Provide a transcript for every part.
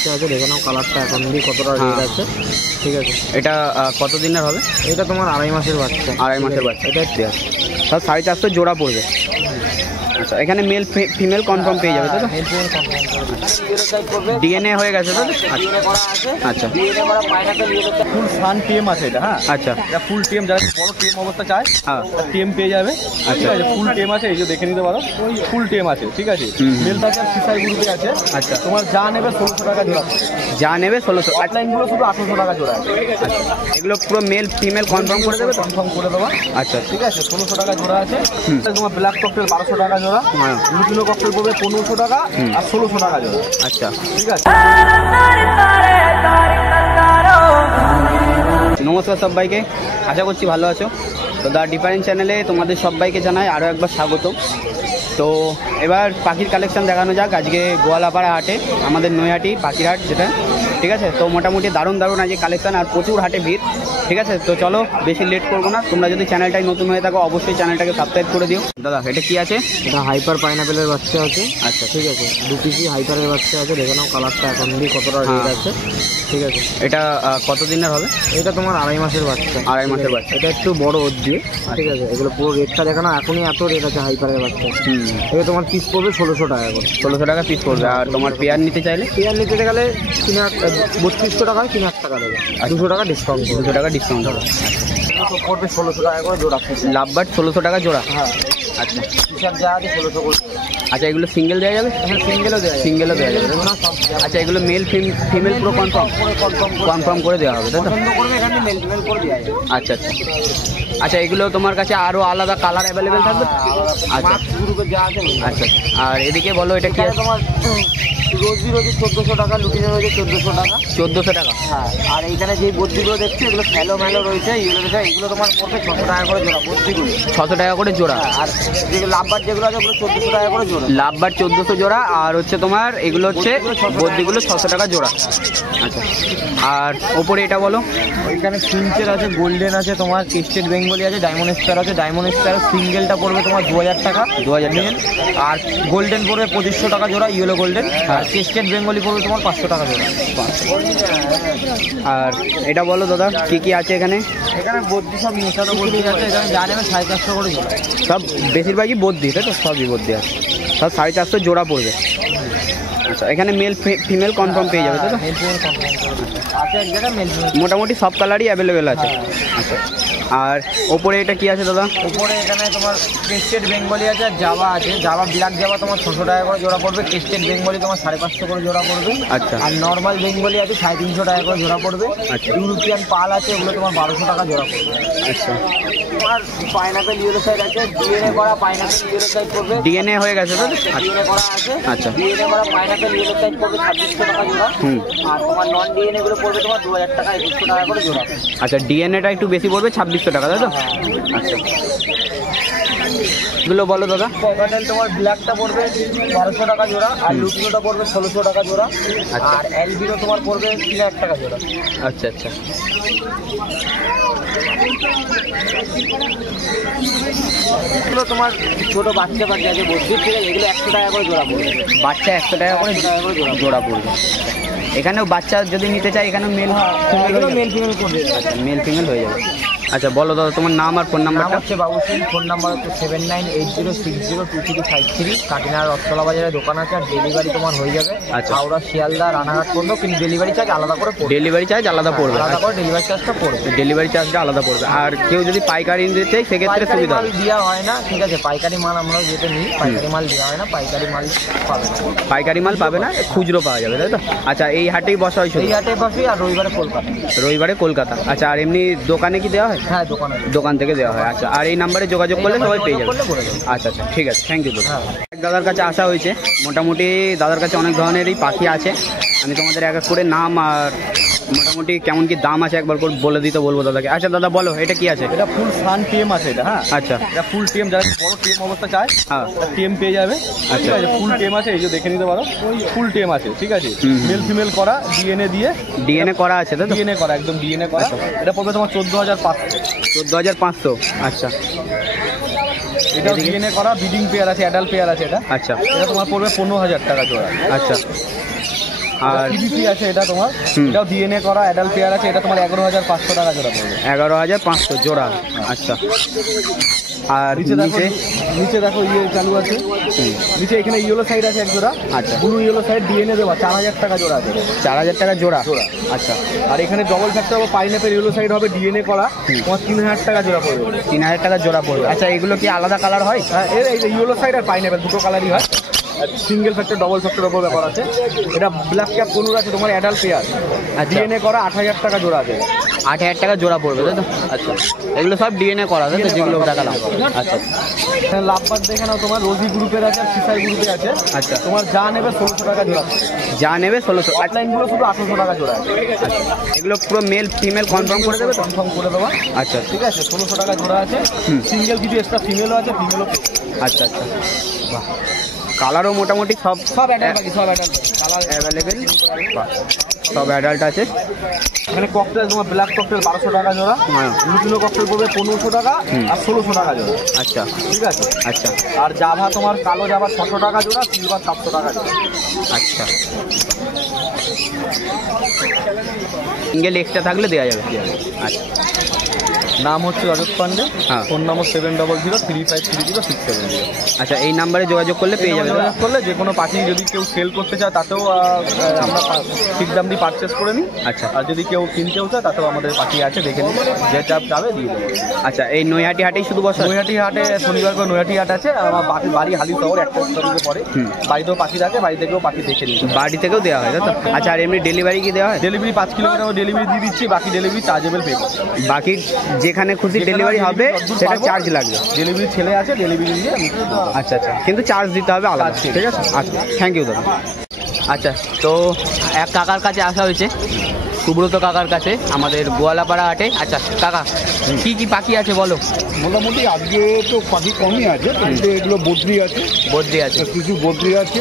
বাচ্চা আছে, দেখে নাও কালারটা এখন দিয়ে কতটা রেড আছে। ঠিক আছে, এটা কত দিনের হবে? এটা তোমার 2.5 মাসের বাচ্চা। 2.5 মাসের বাচ্চা, এটা আছে সব 450 জোড়া পড়বে। আচ্ছা, এখানে মেল ফিমেল কনফার্ম পেয়ে যাবে, তাই তো? ডিএনএ হয়ে গেছে তো? আচ্ছা, ফুল সান টিএম আছে এটা। হ্যাঁ, আচ্ছা, এটা ফুল টিএম, যারা বড় টিএম অবস্থা চায় টিএম পেয়ে যাবে। ঠিক আছে, ফুল টিএম আছে, এই যে দেখে নিতে পারো, ফুল টিএম আছে। ঠিক আছে, মেলটা আছে ফিসাই গ্রুপে আছে। আচ্ছা, তোমার যা নেবে 1600 টাকা জোড়া, যা নেবে 1600। অনলাইনগুলো শুধু 800 টাকা জোড়া আছে। এগুলো পুরো মেল ফিমেল কনফার্ম করে দেবে? কনফার্ম করে দেবো। আচ্ছা, ঠিক আছে, 1600 টাকা জোড়া আছে। তোমার ব্ল্যাক ককটেল 1200 টাকা জোড়া, লুটিনো ককটেল পড়বে 1500 টাকা আর 1600 টাকা জোড়া। আচ্ছা, ঠিক আছে। নমস্কার সবাইকে, আশা করছি ভালো আছো। তো দ্য ডিফারেন্ট চ্যানেলে তোমাদের সবাইকে জানাই আরও একবার স্বাগত। তো এবার পাখির কালেকশান দেখানো যাক। আজকে গোয়ালাপাড়া হাটে, আমাদের নৈহাটি পাখির হাট যেটা। ঠিক আছে, তো মোটামুটি দারুণ আজকে কালেকশান আর প্রচুর হাটে ভিড়। ঠিক আছে, তো চলো বেশি লেট করবো না। তোমরা যদি চ্যানেলটাই নতুন হয়ে থাকো অবশ্যই চ্যানেলটাকে সাবস্ক্রাইব করে দিও। দাদা, এটা কি আছে? এটা হাইপার পাইনাপেলের বাচ্চা আছে। আচ্ছা, ঠিক আছে, 2 পিসি হাইপারের বাচ্চা আছে, দেখে নাও কালারটা এখন দিয়ে কতটা রেড আছে। ঠিক আছে, এটা কত দিনের হবে? এটা তোমার 2.5 মাসের বাচ্চা। 2.5 মাসের বাচ্চা, এটা একটু বড় ওর দিয়ে। ঠিক আছে, এগুলো পুরো রেটটা দেখে না, এখনই এত রেট আছে হাইপারের বাচ্চা। এটা তোমার পিস পড়বে 1600 টাকা করে। 1600 টাকা পিস পড়বে। আর তোমার পেয়ার নিতে চাইলে? পেয়ার নিতে গেলে 3200 টাকা 3000 টাকা দেবে, 200 টাকা ডিসকাউন্ট। 200 টাকা ডিসকাউন্ট হবে। পড়বে 1600 টাকা করে জোড়া। লাভবার্ড 1600 টাকা জোড়া। হ্যাঁ, আচ্ছা, হিসাব যা আছে 1600 করে। আচ্ছা, এগুলো সিঙ্গেল দেওয়া যাবে? হ্যাঁ, সিঙ্গেলও দেওয়া যাবে। সিঙ্গেলও দেওয়া যাবে। আচ্ছা, এগুলো মেল ফিমেল পুরো কনফার্ম করে দেওয়া হবে, তাই তো? করবে এখানে মেল ফিমেল করে দেওয়া যাবে। আচ্ছা, আচ্ছা, আচ্ছা, এগুলো তোমার কাছে আরও আলাদা কালার অ্যাভেলেবেল থাকবে? আচ্ছা, গ্রুপে যা আছে। আচ্ছা, আর এদিকে বলো, এটা কি আছে? তোমার রোজি 1400 টাকা, লুটিনো রয়েছে 1400 টাকা। 1400 টাকা। হ্যাঁ, আর এইখানে যে বদ্যিগুলো দেখছি এগুলো ফ্যালো ম্যালো রয়েছে, এগুলো রয়েছে, এগুলো তোমার পড়বে 600 টাকা করে জোড়া বদ্যিগুলো। 600 টাকা করে জোড়া। আর যেগুলো লাভবার যেগুলো আছে ওগুলো 1400 টাকা করে জোড়া। লাভবার 1400 জোড়া, আর হচ্ছে তোমার এগুলো হচ্ছে বদ্যিগুলো 600 টাকা জোড়া। আচ্ছা, আর ওপরে এটা বলো। ওইখানে ফিঞ্চের আছে, গোল্ডেন আছে, তোমার কেস্টেড বেঙ্গলি আছে, ডায়মন্ড স্টার আছে। ডায়মন্ড স্টার সিঙ্গেলটা পড়বে তোমার 2000 টাকা, 2000 টাকা। আর গোল্ডেন পড়বে 2500 টাকা জোড়া, ইয়েলো গোল্ডেন। আর কেস্টেড বেঙ্গলি পড়বে তোমার 500 টাকা জোড়া। আর এটা বলো দাদা, কি কি আছে এখানে? এখানে বদ্যি সব মেশানো বদ্যি আছে, এখানে যা নেবে 450 করে জোড়া। সব বেশিরভাগই বদ্যি, তাই তো? সবই বদ্যি আছে, সব 450 জোড়া পড়বে। আচ্ছা, এখানে মেল ফিমেল কনফার্ম পেয়ে যাবে, তাই তো? মোটামুটি সব কালারই অ্যাভেলেবেল আছে। আচ্ছা, আর ওপরে এটা কি আছে দাদা? ওপরে এখানে তোমার কেস্টেড বেঙ্গলি আছে, আর জাভা আছে। জাভা ব্ল্যাক জাভা তোমার 600 টাকা করে জোড়া পড়বে। কেস্টেড বেঙ্গলি তোমার 550 করে জোড়া পড়বে। আচ্ছা, আর নর্মাল বেঙ্গলি আছে 350 টাকা করে জোড়া পড়বে। আচ্ছা, ইউরোপিয়ান পাল আছে, ওগুলো তোমার 1200 টাকা জোড়া পড়বে। আচ্ছা, তোমার পাইনাপেল ইয়েলো সাইড আছে, ডিএনএ করা পাইনাপেল ইয়েলো সাইড পড়বে। ডিএনএ হয়ে গেছে তো? ডিএনএ করা আছে। আচ্ছা, ডিএনএ করা পাইনাপেল ইয়েলো সাইড পড়বে 2600 টাকা জোড়া। আর তোমার নন ডিএনএ গুলো পড়বে তোমার 2000 টাকা 2100 টাকা করে জোড়া। আচ্ছা, ডিএনএটা একটু বেশি পড়বে, 2600 টাকা, তাই তো? আচ্ছা, এগুলো বলো দাদা। ককাটেল তোমার ব্ল্যাকটা পড়বে 1200 টাকা জোড়া, আর লুটিনোটা পড়বে 1600 টাকা জোড়া। আর এলবিনো তোমার পড়বে 3000 টাকা জোড়া। আচ্ছা, আচ্ছা, এগুলো তোমার ছোট বাচ্চা আছে বদ্যি। ঠিক আছে, এগুলো 100 টাকা করে জোড়া পড়বে। বাচ্চা 100 টাকা করে জোড়া পড়বে। এখানেও বাচ্চা যদি নিতে চাই, এখানেও মেল ফিমেল করবে। আচ্ছা, মেল ফিমেল হয়ে যাবে। আচ্ছা, বলো দাদা, তোমার নাম আর ফোন নাম্বারটা? হচ্ছে বাবু সিং, ফোন নাম্বার হচ্ছে 7980602353। কাকিনাড়া রসতলা বাজারে দোকান আছে, আর ডেলিভারি তোমার হয়ে যাবে। আচ্ছা, হাওড়া শিয়ালদা রানাঘাট পড়লো, কিন্তু ডেলিভারি চার্জ আলাদা করে পড়বে। ডেলিভারি চার্জ আলাদা পড়বে, আলাদা করে ডেলিভারি চার্জটা পড়বে। ডেলিভারি চার্জটা আলাদা পড়বে। আর কেউ যদি পাইকারি নিতে চাই সেক্ষেত্রে সুবিধা মাল দেওয়া হয় না। ঠিক আছে, পাইকারি মাল আমরা যেতে নিই, পাইকারি মাল দেওয়া হয় না, পাইকারি মাল পাবে না। পাইকারি মাল পাবে না, খুচরো পাওয়া যাবে, তাই তো? আচ্ছা, এই হাটেই বসা হয়? এই হাটে বসে, আর রবিবারে কলকাতা। রবিবারে কলকাতা। আচ্ছা, আর এমনি দোকানে কি দেওয়া হয়? হ্যাঁ, দোকান থেকে দেওয়া হয়। আচ্ছা, আর এই নাম্বারে যোগাযোগ করলে সবাই পেয়ে যাবে। আচ্ছা, আচ্ছা, ঠিক আছে, থ্যাংক ইউ দাদা। দাদার কাছে আসা হয়েছে, মোটামুটি দাদার কাছে অনেক ধরনেরই পাখি আছে। আমি তোমাদের এক এক করে নাম আর মোটামুটি কেমন কি দাম আছে একবার করে বলে দিতে বলবো দাদাকে। আচ্ছা দাদা, বলো এটা কি আছে? এটা ফুল সান টিএম আছে এটা। হ্যাঁ, আচ্ছা, এটা ফুল টিএম, যারা বড় টিএম অবস্থা চায় হ্যাঁ টিএম পেয়ে যাবে। আচ্ছা, ফুল টিএম আছে, এই যে দেখে নিতে পারো, ফুল টিএম আছে। ঠিক আছে, মেল ফিমেল করা, ডিএনএ দিয়ে ডিএনএ করা আছে, তাই তো? ডিএনএ করা, একদম ডিএনএ করা। এটা পড়বে তোমার 14500। 14500। আচ্ছা, এটা ডিএনএ করা, ব্রিডিং পেয়ার আছে, অ্যাডাল্ট পেয়ার আছে এটা। আচ্ছা, এটা তোমার পড়বে 15000 টাকা জোড়া। আচ্ছা, আর পিভিসি আছে এটা তোমার, এটাও ডিএনএ করা অ্যাডাল্ট পেয়ার আছে, এটা তোমার 11,500 টাকা জোড়া পড়বে। 11,500 জোড়া। আচ্ছা, আর নিচে দেখো ইয়ে চালু আছে, নিচে এখানে ইয়েলো সাইড আছে এক জোড়া। আচ্ছা, ব্লু ইয়েলো সাইড ডিএনএ দেওয়া, 4,000 টাকা জোড়া আছে। 4,000 টাকা জোড়া। আচ্ছা, আর এখানে ডবল ফ্যাক্টর বা পাইনঅ্যাপেল ইয়েলো সাইড হবে ডিএনএ করা, তোমার 3,000 টাকা জোড়া পড়বে। 3,000 টাকা জোড়া পড়বে। আচ্ছা, এগুলো কি আলাদা কালার হয়? হ্যাঁ, এর ইয়েলো সাইড আর পাইনঅ্যাপেল দুটো কালারই হয়। সিঙ্গেল ফ্যাক্টর ডবল ফ্যাক্টর ওপর ব্যাপার আছে। এটা ব্ল্যাক ক্যাপ কনুর আছে তোমার অ্যাডাল্ট পেয়ার, ডিএনএ করা 8,000 টাকা জোড়া আছে। 8,000 টাকা জোড়া পড়বে, তাই তো? আচ্ছা, এগুলো সব ডিএনএ করা, তাই তো, যেগুলো দেখালাম? আচ্ছা, লাভবাদ দেখে নাও, তোমার রোজি গ্রুপের আছে আর সিসাই গ্রুপের আছে। আচ্ছা, তোমার যা নেবে 1600 টাকা জোড়া, যা নেবে 1600। অনলাইনগুলো শুধু 800 টাকা জোড়া আছে। আচ্ছা, এগুলো পুরো মেল ফিমেল কনফার্ম করে দেবে? কনফার্ম করে দেওয়া। আচ্ছা, ঠিক আছে, 1600 টাকা জোড়া আছে। সিঙ্গেল কিছু এক্সট্রা ফিমেলও আছে, ফিমেলও। আচ্ছা আচ্ছা, বাহ, কালারও মোটামুটি সব অ্যাডাল্ট বাকি সব অ্যাডাল্ট কালার অ্যাভেলেবেল, সব অ্যাডাল্ট আছে। এখানে ককটেল তোমার ব্ল্যাক ককটেল 1200 টাকা জোড়া, লুটিনো ককটেল পড়বে 1500 টাকা আর 1600 টাকা জোড়া। আচ্ছা, ঠিক আছে। আচ্ছা, আর জাভা তোমার কালো জাভা 600 টাকা জোড়া, সিলভার 700 টাকা জোড়া। আচ্ছা, সিঙ্গেল এক্সট্রা থাকলে দেওয়া যাবে। আচ্ছা, নাম হচ্ছে রজত পান্ডে, হ্যাঁ। ফোন নম্বর 7003530670। আচ্ছা, এই নাম্বারে যোগাযোগ করলে পেয়ে যাবে। যোগাযোগ করলে যে কোনো পাখি যদি কেউ সেল করতে চায় তাতেও আমরা ঠিক দাম দিয়ে পারচেস করে নিই। আচ্ছা, আর যদি কেউ কিনতেও চায় তাতেও আমাদের পাখি আছে, দেখে নিই, যে চাপ যাবে দিয়ে দেবো। আচ্ছা, এই নৈহাটি হাটেই শুধু বসে? নৈহাটি হাটে শনিবার করে নৈহাটি হাট আছে। আর আমার বাড়ি হালি শহর, একটা তারিখে পরে বাড়িতেও পাখি থাকে, বাড়ি থেকেও পাখি দেখে নিই। বাড়ি থেকেও দেওয়া হয়, তাই তো? আচ্ছা, আর এমনি ডেলিভারি কি দেওয়া হয়? ডেলিভারি 5 কিলোমিটার ডেলিভারি দিয়ে দিচ্ছি, বাকি ডেলিভারি চার্জেবল পে করতে হবে। বাকি যেখানে খুশি ডেলিভারি হবে সেটা চার্জ লাগবে। ডেলিভারি ছেলে আছে, ডেলিভারি দিয়ে আমি। আচ্ছা আচ্ছা, কিন্তু চার্জ দিতে হবে আলাদা, ঠিক আছে? আচ্ছা, থ্যাংক ইউ দাদা। আচ্ছা, তো এক কাকার কাছে আসা হয়েছে, সুব্রত কাকার কাছে, আমাদের গোয়ালাপাড়া হাটে। আচ্ছা কাকা, কি কি পাখি আছে বলো? মোটামুটি আজকে তো পাখি কমই আছে, কিন্তু এগুলো বদ্রি আছে, বদ্রি আছে, কিছু বদ্রি আছে,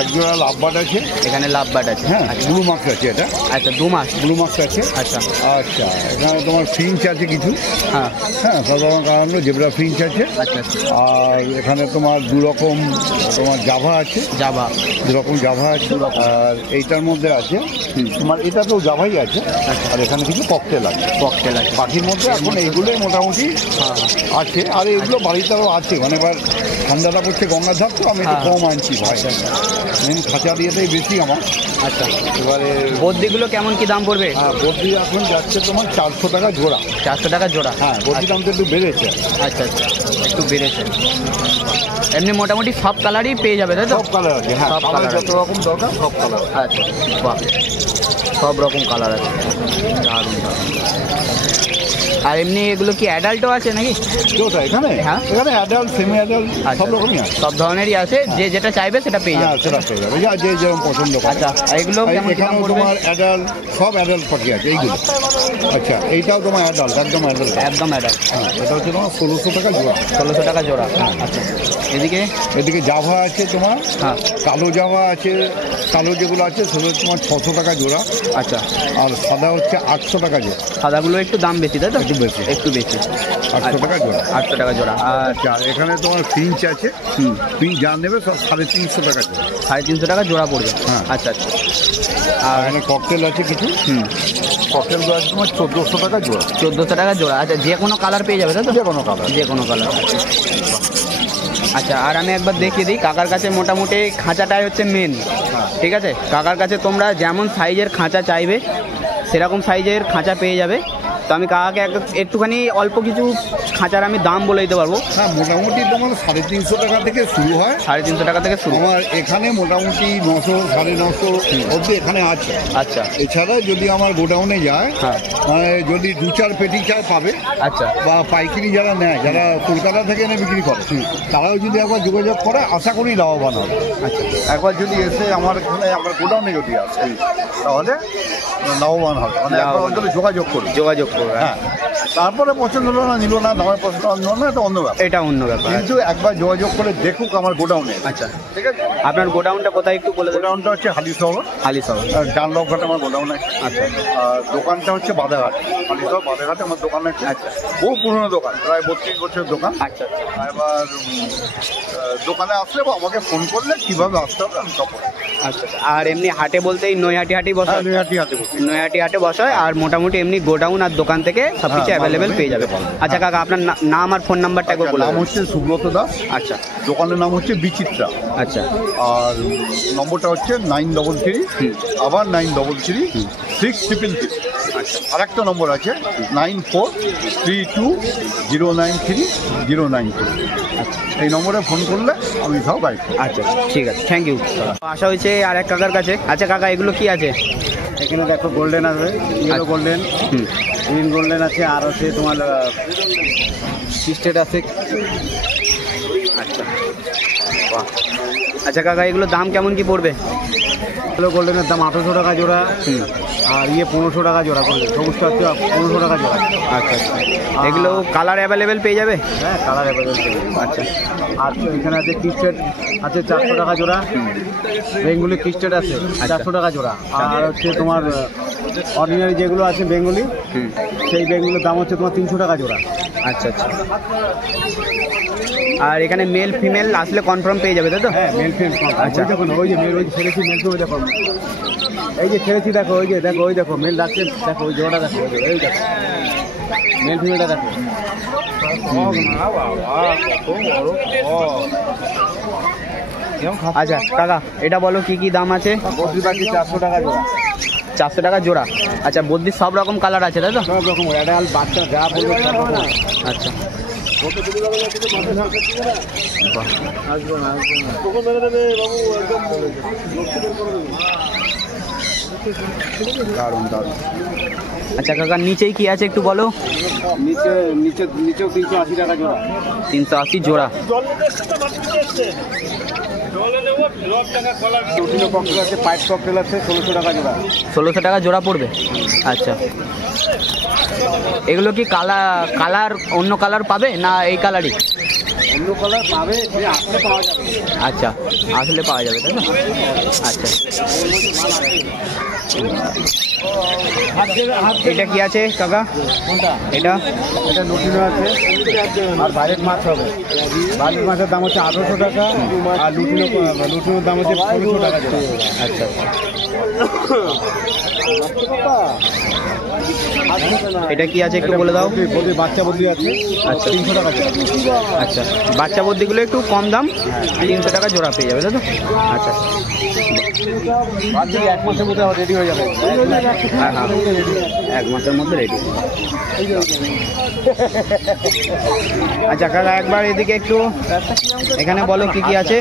একজোড়া লাভবাট আছে, এখানে লাভবাট আছে, হ্যাঁ, ব্লু মার্কস আছে, এটা আচ্ছা 2 মাস ব্লু মার্কস আছে। আচ্ছা আচ্ছা, এখানে তোমার ফিঞ্চ আছে কিছু, হ্যাঁ হ্যাঁ, সাধারণ কারণ জেব্রা ফিঞ্চ আছে। আচ্ছা, আর এখানে তোমার দু রকম তোমার জাভা আছে, জাভা 2 রকম জাভা আছে। আর এইটার মধ্যে আছে তোমার, এটা তো জাভাই আছে, আর এখানে কিছু ককটেল আছে। ককটেল আছে পাখির মধ্যে এখন এইগুলোই মোটামুটি আছে। আর এগুলো বাড়িতেও আছে, মানে এবার ঠান্ডাটা পড়ছে, গঙ্গার ধাপ তো আমি একটু কম আনছি ভাই, মেন খাঁচা দিয়েতেই বেশি আমার। আচ্ছা, এবারে বদ্রিগুলো কেমন কি দাম পড়বে? হ্যাঁ, বদ্রি এখন যাচ্ছে তোমার 400 টাকা জোড়া। 400 টাকা জোড়া? হ্যাঁ, বদ্রি দামটা একটু বেড়েছে। আচ্ছা আচ্ছা, একটু বেড়েছে। এমনি মোটামুটি সব কালারই পেয়ে যাবে, তাই তো? সব কালার আছে, হ্যাঁ, সব কালার কালার যত রকম দরকার সব কালার। আচ্ছা, বাহ, সব রকম কালার আছে, দারুণ দারুণ। আর এমনি এগুলো কি অ্যাডাল্টও আছে নাকি? কোথায়? এখানে? হ্যাঁ, এখানে অ্যাডাল্ট, সেমি অ্যাডাল্ট সব রকমই আছে, সব ধরনেরই আছে, যে যেটা চাইবে সেটা পেয়ে হ্যাঁ, যাবে। সেটা পেয়ে যাবে, যে যেরকম পছন্দ করে। আচ্ছা, আর এগুলো কেমন কি দাম এখানেও পড়বে? তোমার অ্যাডাল্ট, সব অ্যাডাল্ট পাখি আছে এইগুলো। আচ্ছা, এইটাও তোমার অ্যাডাল্ট, একদম অ্যাডাল্ট। একদম অ্যাডাল্ট। হ্যাঁ, এটা হচ্ছে তোমার 1600 টাকা জোড়া। 1600 টাকা জোড়া। আচ্ছা, এদিকে? এদিকে জাভা আছে তোমার, হ্যাঁ, কালো জাভা আছে, কালো যেগুলো আছে সেগুলো তোমার 600 টাকা জোড়া। আচ্ছা, আর সাদা হচ্ছে 800 টাকা জোড়া। সাদাগুলো একটু দাম বেশি, তাই তো? একটু বেশি, একটু বেশি, 800 টাকা জোড়া। 800 টাকা জোড়া। আর আচ্ছা, আর এখানে তোমার ফিঞ্চ আছে, ফিঞ্চ যা নেবে সব 350 টাকা জোড়া। 350 টাকা জোড়া পড়বে। হ্যাঁ। আচ্ছা আচ্ছা, আর এখানে ককটেল আছে কিছু, ককটেলগুলো আছে তোমার 1400 টাকা জোড়া। 1400 টাকা জোড়া। আচ্ছা, যে কোনো কালার পেয়ে যাবে, তাই তো? যে কোনো কালার, যে কোনো কালার। আচ্ছা, আর আমি একবার দেখিয়ে দিই, কাকার কাছে মোটামুটি খাঁচাটাই হচ্ছে মেন, ঠিক আছে? কাকার কাছে তোমরা যেমন সাইজের খাঁচা চাইবে সেরকম সাইজের খাঁচা পেয়ে যাবে। তো আমি কাকাকে একটুখানি অল্প কিছু খাঁচার আমি দাম বলে দিতে পারবো। হ্যাঁ, মোটামুটি তোমার 350 টাকা থেকে শুরু হয়। 350 টাকা থেকে শুরু। আমার এখানে মোটামুটি 900, 950 অবধি এখানে আছে। আচ্ছা, এছাড়া যদি আমার গোডাউনে যায়, হ্যাঁ, মানে যদি 2-4 পেটি চা পাবে, আচ্ছা, বা পাইকারি যারা নেয়, যারা কলকাতা থেকে এনে বিক্রি করে, তারাও যদি একবার যোগাযোগ করে, আশা করি লাভবান হবে। আচ্ছা, একবার যদি এসে আমার এখানে আমার গোডাউনে যদি আসে, তাহলে লাভবান হবে, মানে একবার অন্তত যোগাযোগ করবে। যোগাযোগ করবে। হ্যাঁ, তারপরে পছন্দ হলো না, নিল না, দামের পছন্দ হলো না, এটা অন্য ব্যাপার। এটা অন্য ব্যাপার। কিন্তু একবার যোগাযোগ করে দেখুক আমার গোডাউনে। আচ্ছা, ঠিক আছে। আপনার গোডাউনটা কোথায় একটু বলে দেবেন? গোডাউনটা হচ্ছে হালিশহর, হালিশহর। ডানলপঘাটে আমার গোডাউন আছে। আচ্ছা, আর দোকানটা হচ্ছে বাদাঘাট, হালিশহর বাদাঘাটে আমার দোকান আছে। আচ্ছা, বহু পুরনো দোকান, প্রায় 32 বছরের দোকান। আচ্ছা। এবার দোকানে আসলে বা আমাকে ফোন করলে কিভাবে আসতে হবে আমি সব বলবো। আচ্ছা, আর এমনি হাটে বলতেই নৈহাটি হাটেই বসায়? নৈহাটি হাটে বসি। নৈহাটি হাটে বসায়, আর মোটামুটি এমনি গোডাউন আর দোকান থেকে সব কিছু অ্যাভেলেবেল পেয়ে যাবে। আচ্ছা কাকা, আপনার নাম আর ফোন নাম্বারটা একবার বলে নাম দেবেন। হচ্ছে সুব্রত দাস। আচ্ছা, দোকানের নাম হচ্ছে বিচিত্রা। আচ্ছা, আর নম্বরটা হচ্ছে 933, আবার 933 633। আর একটা নম্বর আছে 9432093093। এই নম্বরে ফোন করলে আমি সব গাইড করব। আচ্ছা, ঠিক আছে, থ্যাংক ইউ। আসা হয়েছে আর এক কাকার কাছে। আচ্ছা কাকা, এগুলো কি আছে? এখানে দেখো গোল্ডেন আছে, ইয়েলো গোল্ডেন, গ্রিন গোল্ডেন আছে, আর হচ্ছে তোমার স্টেট আছে। আচ্ছা, বাহ। আচ্ছা কাকা, এগুলোর দাম কেমন কি পড়বে? ইয়েলো গোল্ডেনের দাম 1800 টাকা জোড়া, আর 1500 টাকা জোড়া করবে। সবুজটা হচ্ছে 1500 টাকা জোড়া। আচ্ছা, এগুলো কালার অ্যাভেলেবেল পেয়ে যাবে? হ্যাঁ, কালার অ্যাভেলেবেল। আচ্ছা, আর এখানে আছে কিস্টেড আছে 400 টাকা জোড়া, বেঙ্গলি কিস্টেড আছে 400 টাকা জোড়া। আর হচ্ছে তোমার অর্ডিনারি যেগুলো আছে বেঙ্গলি, সেই বেঙ্গলির দাম হচ্ছে তোমার 300 টাকা জোড়া। আচ্ছা, আচ্ছা। আর এখানে মেল ফিমেল আসলে কনফার্ম পেয়ে যাবে, তাই তো? হ্যাঁ, মেল ফিমেল। আচ্ছা, দেখো না, ওই যে মেল, ওই যে ছেড়েছি মেল, তো দেখো, এই যে ছেড়েছি দেখো, ওই যে দেখো, ওই দেখো মেল ডাকছে, দেখো ওই জোড়াটা দেখো, এই দেখো মেল ফিমেলটা দেখো। আচ্ছা কাকা, এটা বলো কি কি দাম আছে? বদ্রি বাকি 400 টাকা জোড়া। 400 টাকা জোড়া। আচ্ছা, বদ্রির সব রকম কালার আছে, তাই তো? সব রকম অ্যাডাল বাচ্চা যা বলবে সব রকম। আচ্ছা, দারুণ দারুণ। আচ্ছা কাকা, নিচেই কি আছে একটু বলো? নিচেও 380 টাকা জোড়া। 380 জোড়া। লুটিনো ককটেল আছে, পাইপ ককটেল আছে 1600 টাকা জোড়া। 1600 টাকা জোড়া পড়বে। আচ্ছা, এগুলো কি কালার অন্য কালার পাবে না এই কালারই? অন্য কালার পাবে, যে আসলে পাওয়া যাবে। আচ্ছা, আসলে পাওয়া যাবে, তাই না? আচ্ছা, এটা কি আছে কাকা? কোনটা? এটা লুটিনো আছে, আর বাইরের মাছ হবে। বাইরের মাছের দাম হচ্ছে 1800 টাকা, আর লুটিনোর দাম হচ্ছে 1600 টাকা জোড়া। আচ্ছা, এটা কি আছে একটু বলে দাও? বদ্রি বাচ্চা বদ্রি আছে। আচ্ছা, 300 টাকা জোড়া। আচ্ছা, বাচ্চা বদ্রিগুলো একটু কম দাম, 300 টাকা জোড়া পেয়ে যাবে, তাই তো? আচ্ছা, বাচ্চা 1 মাসের মধ্যে রেডি হয়ে যাবে। হ্যাঁ হ্যাঁ, 1 মাসের মধ্যে রেডি। আচ্ছা কাকা, একবার এদিকে একটু এখানে বলো কি কি আছে?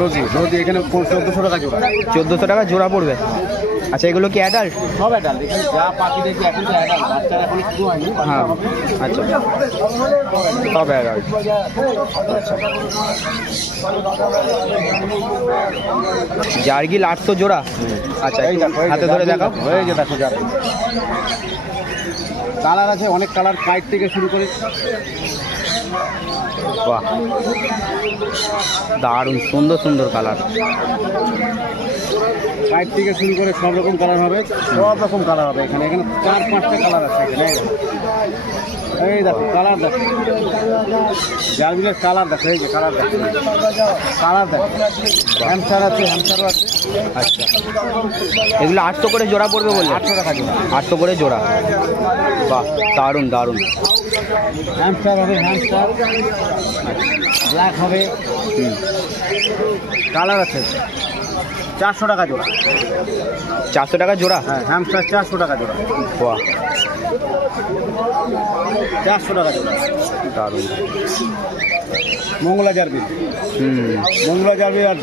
রোজি এখানে 1400 টাকা জোড়া। 1400 টাকা জোড়া পড়বে। আচ্ছা, এগুলো কি অ্যাডাল্ট? সব অ্যাডাল্ট। এখানে যা পাখি দেখি এখন তো অ্যাডাল্ট, বাচ্চারা এখন শুরু হয়নি। হ্যাঁ, আচ্ছা, সব অ্যাডাল্ট। জার্গিল 800 জোড়া। আচ্ছা, এই দেখো, হাতে ধরে দেখাও। এই যে দেখো জার্গিল। কালার আছে অনেক কালার, পাইপ থেকে শুরু করে। বাহ, দারুণ সুন্দর সুন্দর কালার। পাইপ থেকে শুরু করে সব রকম কালার হবে, সব রকম কালার হবে এখানে। এখানে 4-5টা কালার আছে এখানে। এই দেখো কালার দেখো, জার্গিলের কালার দেখো, এই যে কালার দেখো, কালার দেখো। হ্যামস্টার আছে, হ্যামস্টারও আছে। আচ্ছা, এগুলো 800 করে জোড়া পড়বে বললে? 800 টাকা জোড়া। 800 করে জোড়া। বাহ, দারুণ দারুণ। হ্যামস্টার হবে, হ্যামস্টার ব্ল্যাক হবে। কালার আছে 400 টাকা জোড়া। 400 টাকা জোড়া? হ্যাঁ, হ্যামস্টার 400 টাকা জোড়া। বাহ, 400 টাকা জোড়া। দারুণ। মঙ্গলা জার্বিল, মঙ্গলা জার্বিল আর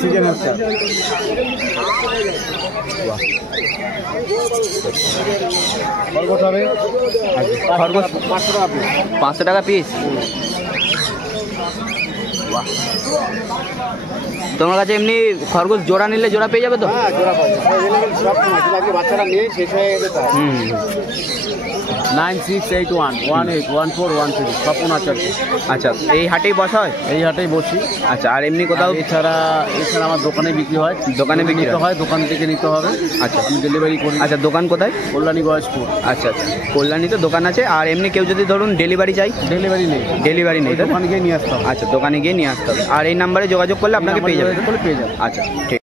সিজন হ্যামস্টার। বাহ, খরগোশ হবে, খরগোশ 500 টাকা পিস। 500 টাকা পিস। বাহ, তোমার কাছে এমনি খরগোশ জোড়া নিলে জোড়া পেয়ে যাবে তো? হ্যাঁ, জোড়া পাবো সব সময়, আজকে বাচ্চারা নিয়ে শেষ হয়ে গেছে তাই। হুম, 9681181413 স্বপন আচার্য। আচ্ছা, এই হাটেই বসা হয়? এই হাটেই বসি। আচ্ছা, আর এমনি কোথাও? এছাড়া আমার দোকানে বিক্রি হয়। দোকানে বিক্রি নিতে হয়? হয়, দোকান থেকে নিতে হবে। আচ্ছা, আমি ডেলিভারি করি। আচ্ছা, দোকান কোথায়? কল্যাণী গয়েশপুর। আচ্ছা আচ্ছা, কল্যাণীতে দোকান আছে। আর এমনি কেউ যদি ধরুন ডেলিভারি চাই? ডেলিভারি নেই, ডেলিভারি নেই, তাই তো? দোকানে গিয়ে নিয়ে আসতে হবে। আচ্ছা, দোকানে গিয়ে নিয়ে আসতে হবে। আর এই নাম্বারে যোগাযোগ করলে আপনাকে পেয়ে যাবে? পেয়ে যাবে। আচ্ছা, ঠিক।